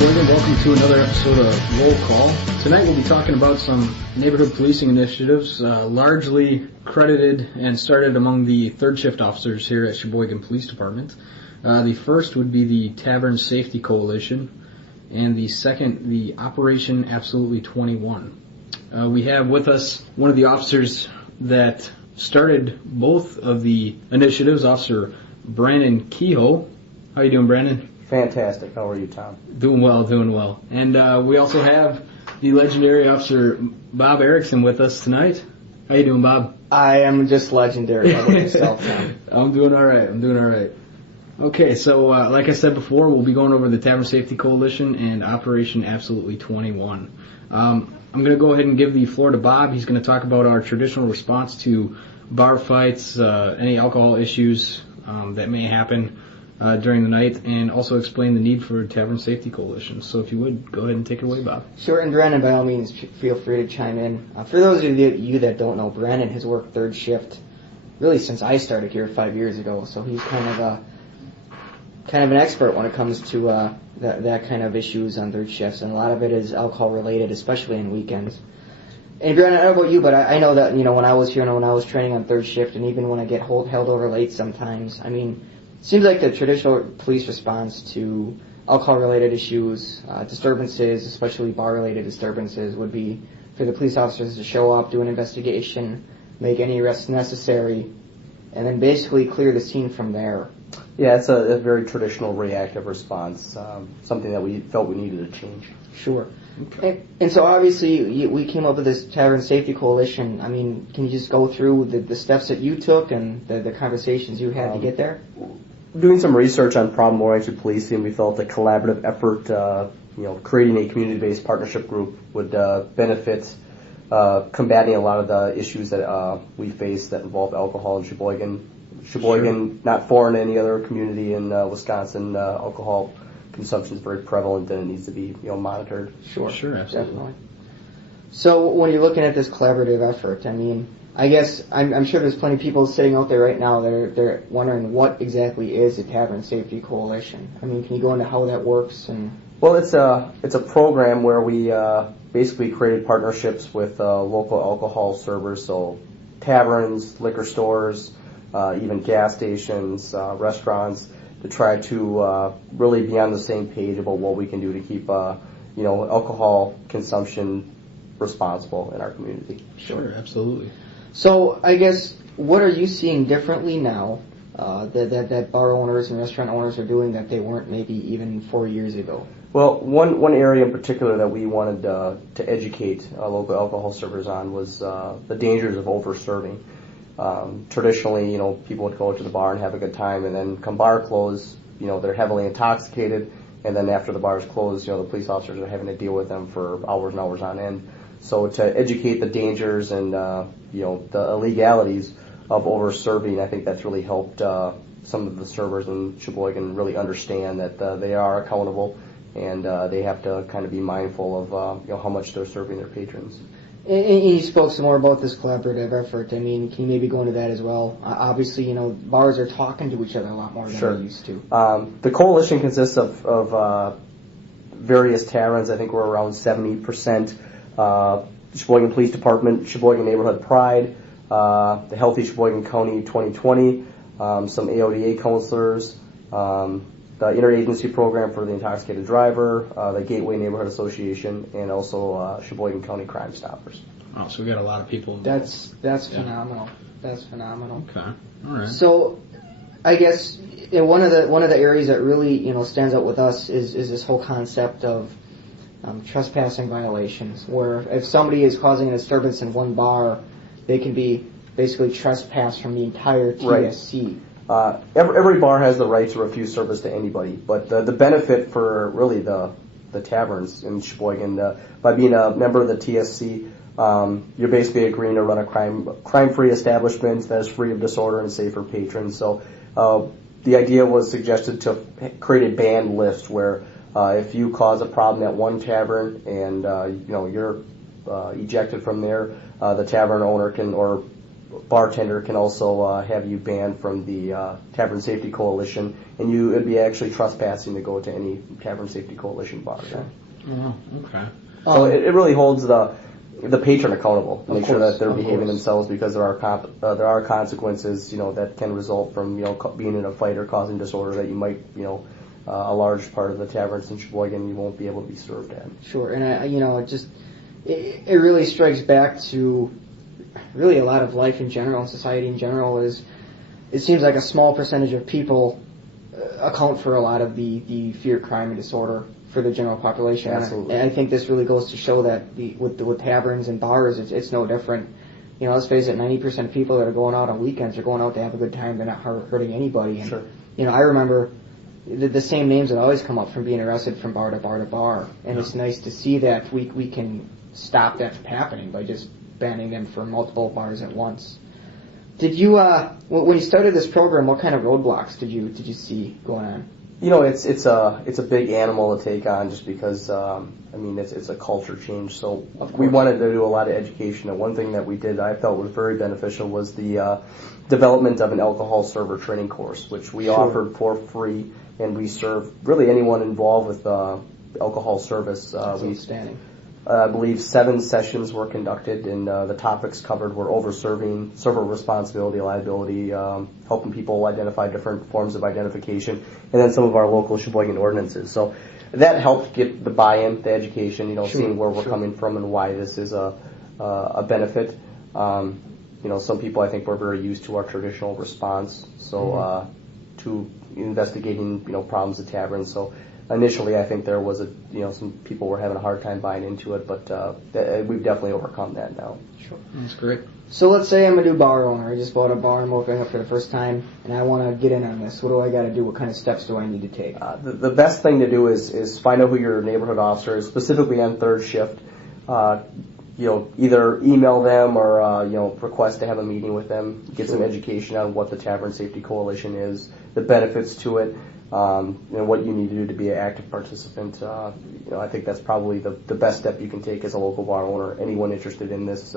Sheboygan. Welcome to another episode of Roll Call. Tonight we'll be talking about some neighborhood policing initiatives, largely credited and started among the third shift officers here at Sheboygan Police Department. The first would be the Tavern Safety Coalition, and the second, the Operation Absolutely 21. We have with us one of the officers that started both of the initiatives, Officer Brandon Kehoe. How you doing, Brandon? Fantastic. How are you, Tom? Doing well. And we also have the legendary Officer Bob Erickson with us tonight. How you doing, Bob? I am just legendary. How about yourself, Tom? I'm doing all right. Okay, so like I said before, we'll be going over the Tavern Safety Coalition and Operation Absolutely 21. I'm going to go ahead and give the floor to Bob. He's going to talk about our traditional response to bar fights, any alcohol issues that may happen during the night, and also explain the need for Tavern Safety Coalition. So if you would, go ahead and take it away, Bob. Sure, and Brandon, by all means, feel free to chime in. For those of you that don't know, Brandon has worked third shift really since I started here 5 years ago, so he's kind of an expert when it comes to that kind of issues on third shifts, and a lot of it is alcohol related, especially on weekends. And Brandon, I don't know about you, but I know that when I was here and when I was training on third shift, and even when I get held over late sometimes, it seems like the traditional police response to alcohol-related issues, disturbances, especially bar-related disturbances, would be for the police officers to show up, do an investigation, make any arrests necessary, and then basically clear the scene from there. Yeah, it's a very traditional reactive response, something that we felt we needed to change. Sure. Okay. And so obviously we came up with this Tavern Safety Coalition. Can you just go through the steps that you took and the conversations you had to get there? Doing some research on problem-oriented policing, we felt a collaborative effort, creating a community-based partnership group would benefit combating a lot of the issues that we face that involve alcohol in Sheboygan. Sheboygan, not foreign to any other community in Wisconsin, alcohol consumption is very prevalent and it needs to be monitored. Sure, absolutely. Definitely. So when you're looking at this collaborative effort, I guess I'm sure there's plenty of people sitting out there right now that they're wondering what exactly is a Tavern Safety Coalition. Can you go into how that works? Well, it's a program where we basically created partnerships with local alcohol servers, so taverns, liquor stores, even gas stations, restaurants, to try to really be on the same page about what we can do to keep alcohol consumption responsible in our community. Sure, absolutely. So I guess, what are you seeing differently now that bar owners and restaurant owners are doing that they weren't maybe even 4 years ago? Well, one area in particular that we wanted to educate local alcohol servers on was the dangers of over-serving. Traditionally, people would go to the bar and have a good time, and then come bar close, they're heavily intoxicated, and then after the bar is closed, the police officers are having to deal with them for hours and hours on end. So to educate the dangers and the illegalities of over-serving, I think that's really helped some of the servers in Sheboygan really understand that they are accountable and they have to kind of be mindful of how much they're serving their patrons. And you spoke some more about this collaborative effort. Can you maybe go into that as well? Obviously, bars are talking to each other a lot more than they used to. The coalition consists of various taverns. I think we're around 70%. Sheboygan Police Department, Sheboygan Neighborhood Pride, the Healthy Sheboygan County 2020, some AODA counselors, the interagency program for the intoxicated driver, the Gateway Neighborhood Association, and also Sheboygan County Crime Stoppers. Oh, so we got a lot of people involved. That's phenomenal. That's phenomenal. Okay, all right. So, I guess one of the areas that really stands out with us is this whole concept of trespassing violations, where if somebody is causing a disturbance in one bar, they can be basically trespassed from the entire TSC. Right. Every bar has the right to refuse service to anybody, but the benefit for really the taverns in Sheboygan, by being a member of the TSC, you're basically agreeing to run a crime-free establishment that is free of disorder and safe for patrons. So the idea was suggested to create a banned list where if you cause a problem at one tavern and you're ejected from there, the tavern owner can, or bartender can also have you banned from the Tavern Safety Coalition, and it'd be actually trespassing to go to any Tavern Safety Coalition bar. Sure. Oh, okay. So it really holds the patron accountable, make sure that they're behaving course. themselves, because there are consequences, that can result from being in a fight or causing disorder that you might, a large part of the taverns in Sheboygan you won't be able to be served at. Sure, and it really strikes back to really a lot of life in general and society in general. Is it seems like a small percentage of people account for a lot of the fear, crime, and disorder for the general population. Absolutely. And I think this really goes to show that with taverns and bars, it's no different. Let's face it, 90% of people that are going out on weekends are going out to have a good time. They're not hurting anybody. And, Sure. I remember the same names that always come up from being arrested from bar to bar to bar. And it's nice to see that we can stop that from happening by just banning them for multiple bars at once. Did you, when you started this program, what kind of roadblocks did you see going on? It's a big animal to take on, just because it's a culture change. So we wanted to do a lot of education, and one thing that we did I felt was very beneficial was the development of an alcohol server training course, which we offered for free, and we serve really anyone involved with alcohol service. That's outstanding. I believe 7 sessions were conducted, and the topics covered were over-serving, server responsibility, liability, helping people identify different forms of identification, and then some of our local Sheboygan ordinances. So that helped get the buy-in, the education, seeing where we're coming from and why this is a benefit. Some people, I think, were very used to our traditional response, so to investigating, problems at taverns. So initially, I think there was some people were having a hard time buying into it, but we've definitely overcome that now. Sure. That's great. So let's say I'm a new bar owner. I just bought a bar, I'm opening up for the first time, and I want to get in on this. What do I got to do? What kind of steps do I need to take? The best thing to do is find out who your neighborhood officer is, specifically on third shift. Either email them or request to have a meeting with them, get some education on what the Tavern Safety Coalition is, the benefits to it, and what you need to do to be an active participant. I think that's probably the best step you can take as a local bar owner. Anyone interested in this,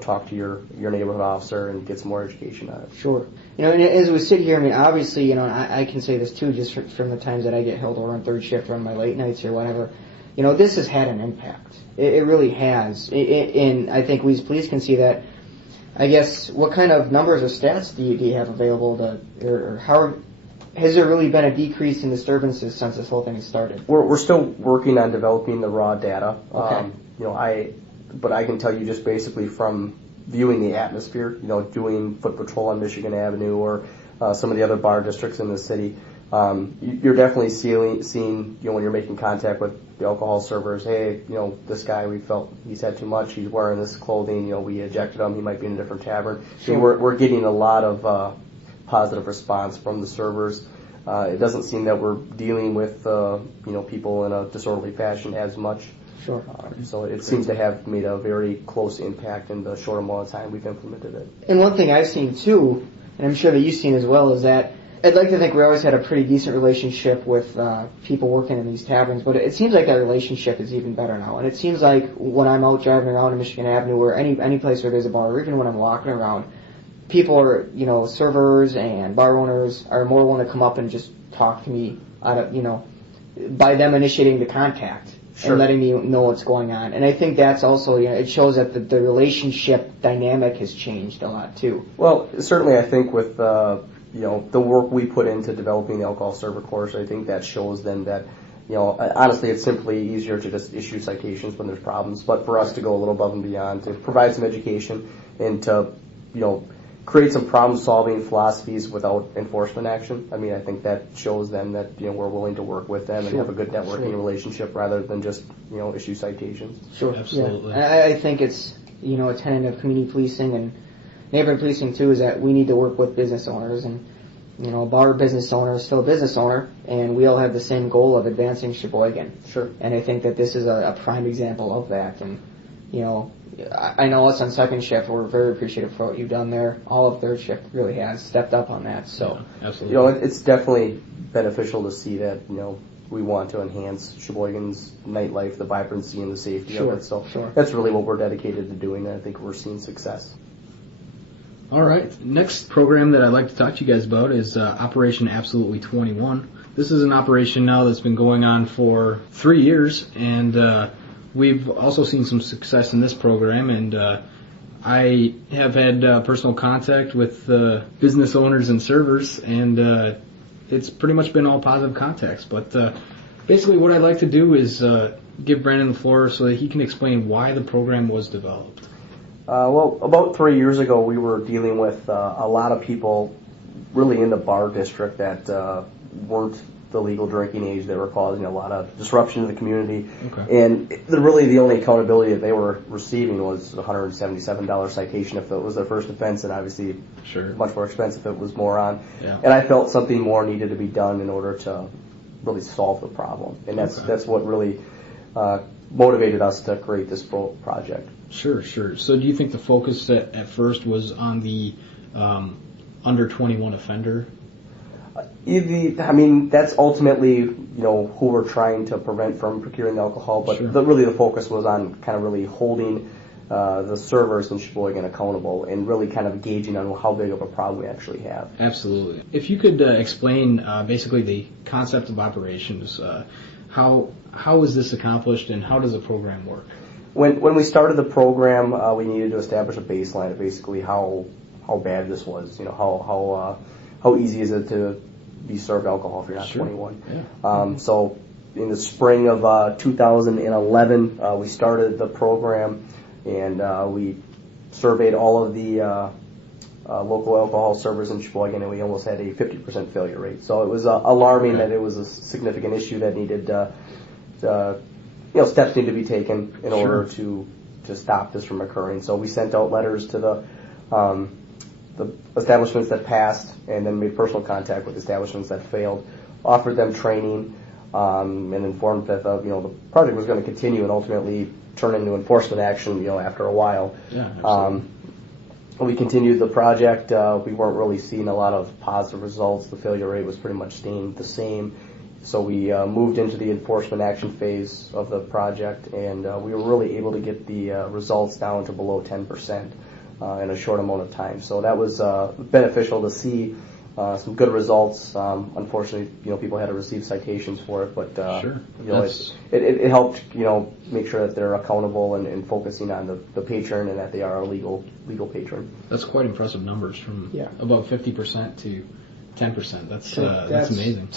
talk to your neighborhood officer and get some more education on it. Sure. And as we sit here, obviously, I can say this too, just from the times that I get held over on third shift or on my late nights or whatever. This has had an impact. It really has. And I think we as police can see that. I guess, what kind of numbers or stats do you have available or how has there really been a decrease in disturbances since this whole thing has started? We're still working on developing the raw data. Okay. But I can tell you just basically from viewing the atmosphere, doing foot patrol on Michigan Avenue or some of the other bar districts in the city, you're definitely seeing, when you're making contact with the alcohol servers, hey, this guy, we felt he's had too much, he's wearing this clothing, we ejected him, he might be in a different tavern. Sure. We're getting a lot of positive response from the servers. It doesn't seem that we're dealing with people in a disorderly fashion as much. Sure. So it seems to have made a very close impact in the short amount of time we've implemented it. And one thing I've seen too, and I'm sure that you've seen as well, is that I'd like to think we always had a pretty decent relationship with people working in these taverns, but it seems like that relationship is even better now. And it seems like when I'm out driving around in Michigan Avenue or any place where there's a bar, or even when I'm walking around, people are, servers and bar owners are more willing to come up and just talk to me by them initiating the contact. Sure. And letting me know what's going on. And I think that's also, it shows that the relationship dynamic has changed a lot too. Well, certainly I think with, the work we put into developing the alcohol server course, I think that shows then that, honestly it's simply easier to just issue citations when there's problems, but for us to go a little above and beyond, to provide some education and to, create some problem-solving philosophies without enforcement action. I think that shows then that, we're willing to work with them and have a good networking relationship rather than just, issue citations. Sure. Absolutely. Yeah. I think it's, a tenet of community policing and neighborhood policing too is that we need to work with business owners, and, a bar business owner is still a business owner, and we all have the same goal of advancing Sheboygan. Sure. And I think that this is a prime example of that. And, I know us on second shift, we're very appreciative for what you've done there. All of third shift really has stepped up on that. So, yeah, absolutely. It's definitely beneficial to see that, we want to enhance Sheboygan's nightlife, the vibrancy and the safety of it. So sure. That's really what we're dedicated to doing, and I think we're seeing success. All right. Next program that I'd like to talk to you guys about is Operation Absolutely 21. This is an operation now that's been going on for 3 years, and we've also seen some success in this program, and I have had personal contact with business owners and servers, and it's pretty much been all positive contacts. But basically what I'd like to do is give Brandon the floor so that he can explain why the program was developed. Well, about 3 years ago, we were dealing with a lot of people really in the bar district that weren't the legal drinking age, that were causing a lot of disruption to the community. Okay. And really the only accountability that they were receiving was a $177 citation if it was their first offense, and obviously much more expensive if it was more on. Yeah. And I felt something more needed to be done in order to really solve the problem. And that's what really motivated us to create this project. Sure. So do you think the focus at first was on the under 21 offender? I mean, that's ultimately, who we're trying to prevent from procuring alcohol, but really the focus was on kind of really holding the servers in Sheboygan accountable and really kind of gauging on how big of a problem we actually have. Absolutely. If you could explain basically the concept of operations, how is this accomplished and how does the program work? When we started the program, we needed to establish a baseline of basically how bad this was. How easy is it to be served alcohol if you're not 21? Yeah. So in the spring of 2011, we started the program, and we surveyed all of the local alcohol servers in Sheboygan, and we almost had a 50% failure rate. So it was alarming that it was a significant issue that needed steps need to be taken in order to stop this from occurring. So we sent out letters to the establishments that passed, and then made personal contact with establishments that failed, offered them training, and informed that the project was going to continue and ultimately turn into enforcement action after a while. Yeah, absolutely. We continued the project. We weren't really seeing a lot of positive results. The failure rate was pretty much staying the same. So we moved into the enforcement action phase of the project, and we were really able to get the results down to below 10% in a short amount of time. So that was beneficial to see some good results. Unfortunately, people had to receive citations for it, but it helped make sure that they're accountable and focusing on the patron and that they are a legal patron. That's quite impressive numbers, from about 50% to 10%. That's amazing.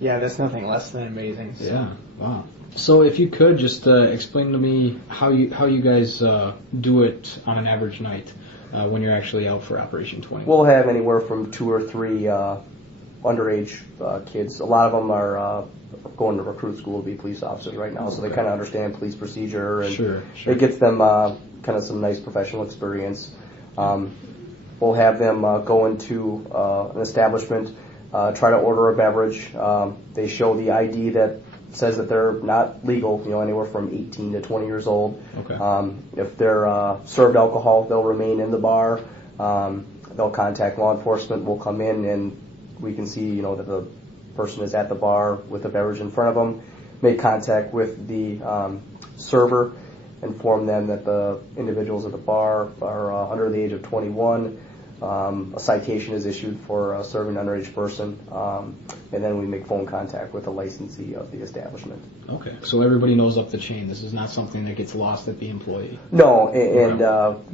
Yeah, that's nothing less than amazing. So. Yeah, wow. So if you could just explain to me how you guys do it on an average night when you're actually out for Operation 20. We'll have anywhere from 2 or 3 underage kids. A lot of them are going to recruit school to be police officers right now, so they kind of understand police procedure, and it gets them kind of some nice professional experience. We'll have them go into an establishment, try to order a beverage. They show the ID that says that they're not legal, anywhere from 18 to 20 years old. Okay. If they're served alcohol, they'll remain in the bar. They'll contact law enforcement. We'll come in, and we can see, that the person is at the bar with a beverage in front of them. Make contact with the server, inform them that the individuals at the bar are under the age of 21. A citation is issued for serving an underage person, and then we make phone contact with the licensee of the establishment. Okay, so everybody knows up the chain. This is not something that gets lost at the employee. No, and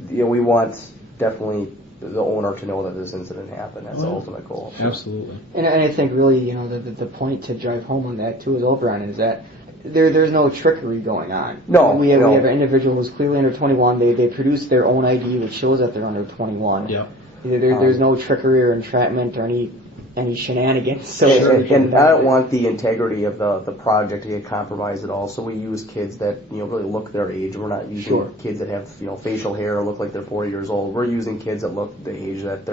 we want definitely the owner to know that this incident happened. That's the ultimate goal. Absolutely. And I think really, the point to drive home on that too, as Oberon, is that there's no trickery going on. No, we have an individual who's clearly under 21. They produce their own ID, which shows that they're under 21. Yep. There's no trickery or entrapment or any shenanigans. So and I don't want the integrity of the project to get compromised at all. So we use kids that really look their age. We're not using kids that have facial hair or look like they're 40 years old. We're using kids that look the age that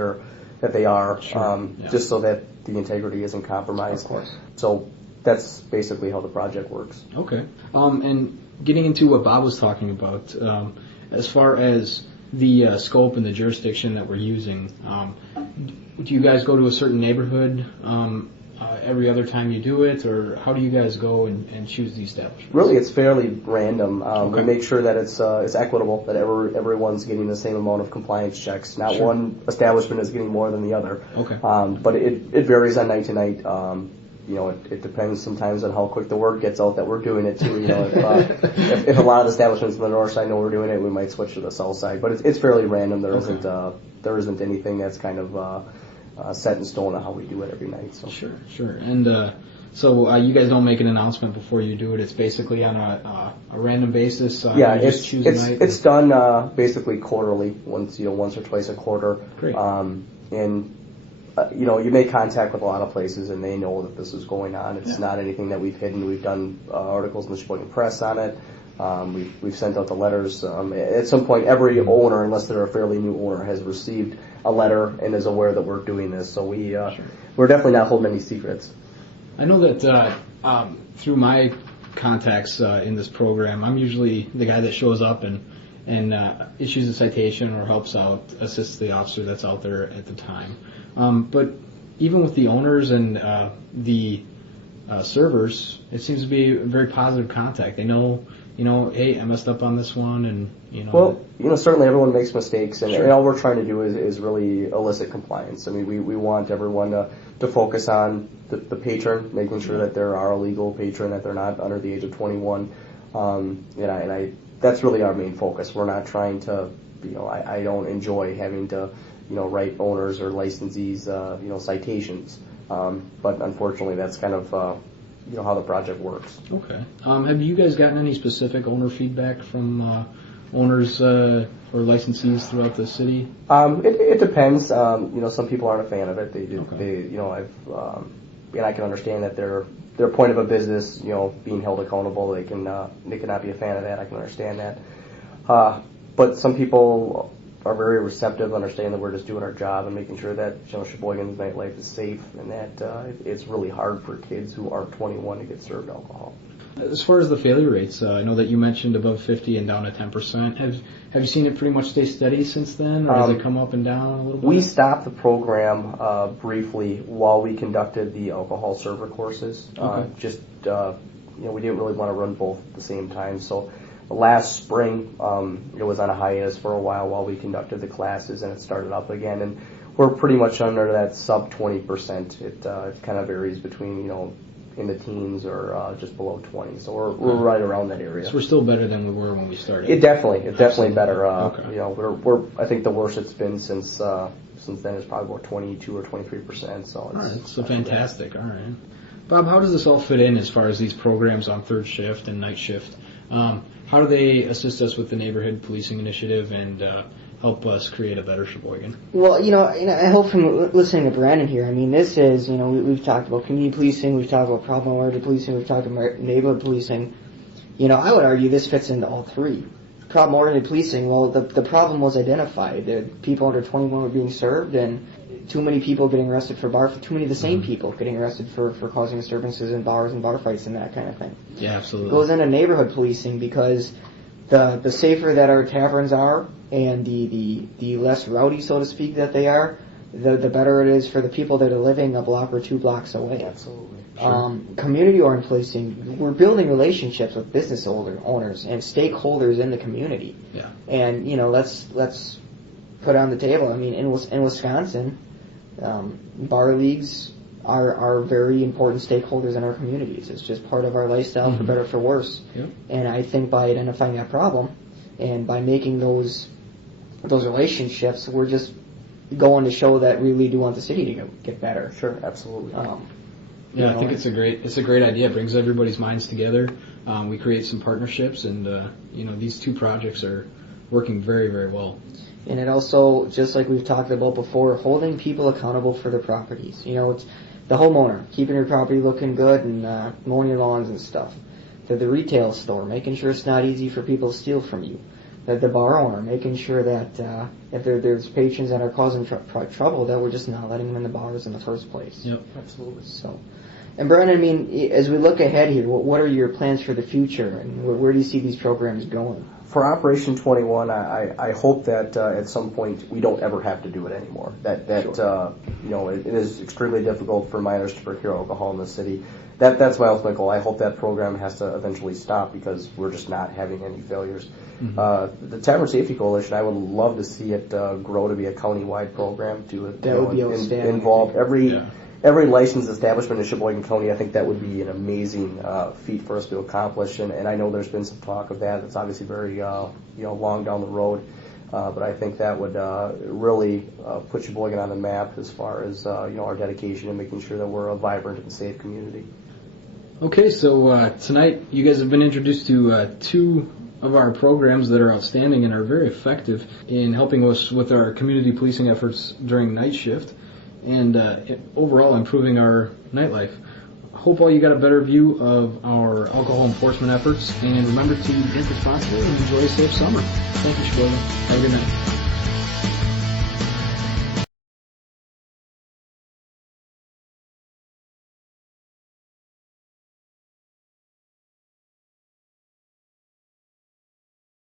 they are, just so that the integrity isn't compromised. Of course. So that's basically how the project works. Okay. And getting into what Bob was talking about, as far as the scope and the jurisdiction that we're using, do you guys go to a certain neighborhood every other time you do it, or how do you guys go and choose the establishments? Really, it's fairly random. Okay. We make sure that it's equitable, that everyone's getting the same amount of compliance checks. Not Sure. one establishment is getting more than the other. Okay. But it varies on night to night. It depends sometimes on how quick the word gets out that we're doing it too. If a lot of the establishments on the north side know we're doing it, we might switch to the south side. But it's fairly random. There isn't anything that's kind of set in stone on how we do it every night. So. Sure. And so you guys don't make an announcement before you do it. It's basically on a random basis. Yeah, you just choose a night. It's done basically quarterly, once or twice a quarter. Great. You make contact with a lot of places, and they know that this is going on. It's not anything that we've hidden. We've done articles in the Sheboygan Press on it. We've sent out the letters. At some point, every owner, unless they're a fairly new owner, has received a letter and is aware that we're doing this. So we're definitely not holding any secrets. I know that through my contacts in this program, I'm usually the guy that shows up and issues a citation or helps out, assists the officer that's out there at the time. But even with the owners and the servers, it seems to be a very positive contact. They know, hey, I messed up on this one, and Well, certainly everyone makes mistakes, and Sure. all we're trying to do is really elicit compliance. I mean, we want everyone to focus on the patron, making sure that they're our legal patron, that they're not under the age of 21. That's really our main focus. We're not trying to, I don't enjoy having to, write owners or licensees, citations. But unfortunately, that's kind of, how the project works. Okay. Have you guys gotten any specific owner feedback from owners or licensees throughout the city? It depends. Some people aren't a fan of it. And I can understand that their point of a business, being held accountable, they cannot be a fan of that. I can understand that. But some people are very receptive, understand that we're just doing our job and making sure that Sheboygan's nightlife is safe, and that it's really hard for kids who aren't 21 to get served alcohol. As far as the failure rates, I know that you mentioned above 50 and down to 10%. Have you seen it pretty much stay steady since then, or has it come up and down a little bit? We stopped the program briefly while we conducted the alcohol server courses. Okay. We didn't really want to run both at the same time. So last spring, it was on a hiatus for a while we conducted the classes, and it started up again. And we're pretty much under that sub 20%. It kind of varies between in the teens or just below 20. So we're right around that area. So we're still better than we were when we started. It's definitely better. Okay. We're I think the worst it's been since then is probably about 22 or 23%. So all right, so fantastic. All right, Bob, how does this all fit in as far as these programs on third shift and night shift? How do they assist us with the neighborhood policing initiative and help us create a better Sheboygan? Well, I hope from listening to Brandon here, I mean, this is, we've talked about community policing, we've talked about problem-oriented policing, we've talked about neighborhood policing. I would argue this fits into all three. Problem-oriented policing, well, the problem was identified. People under 21 were being served, and too many people getting arrested for too many of the same people getting arrested for causing disturbances in bars and bar fights and that kind of thing. Yeah, absolutely. It goes into neighborhood policing because the safer that our taverns are and the less rowdy, so to speak, that they are, the better it is for the people that are living a block or 2 blocks away. Absolutely. Sure. Community-oriented policing, we're building relationships with business owners and stakeholders in the community. Yeah. And, let's put on the table, I mean, in Wisconsin, bar leagues are very important stakeholders in our communities. It's just part of our lifestyle, for better or for worse. Yep. And I think by identifying that problem and by making those relationships, we're just going to show that we really do want the city to get better. Sure, absolutely. I think it's a great idea. It brings everybody's minds together. We create some partnerships, and these two projects are working very, very well. And it also, just like we've talked about before, holding people accountable for their properties. It's the homeowner, keeping your property looking good and mowing your lawns and stuff. The retail store, making sure it's not easy for people to steal from you. The bar owner, making sure that if there's patrons that are causing trouble, that we're just not letting them in the bars in the first place. Yep, absolutely. So, and Brian, I mean, as we look ahead here, what are your plans for the future, and where do you see these programs going? For Operation 21, I hope that at some point we don't ever have to do it anymore. That Sure. it is extremely difficult for minors to procure alcohol in the city. That's my ultimate goal. I hope that program has to eventually stop because we're just not having any failures. The Tavern Safety Coalition, I would love to see it grow to be a county-wide program to That would be outstanding. involve every licensed establishment in Sheboygan County. I think that would be an amazing feat for us to accomplish, and I know there's been some talk of that. It's obviously very long down the road, but I think that would really put Sheboygan on the map as far as our dedication and making sure that we're a vibrant and safe community. Okay, so tonight you guys have been introduced to two of our programs that are outstanding and are very effective in helping us with our community policing efforts during night shift and overall improving our nightlife. Hope all you got a better view of our alcohol enforcement efforts, and remember to drink responsibly and enjoy a safe summer. Thank you, Sheboygan. Have a good night.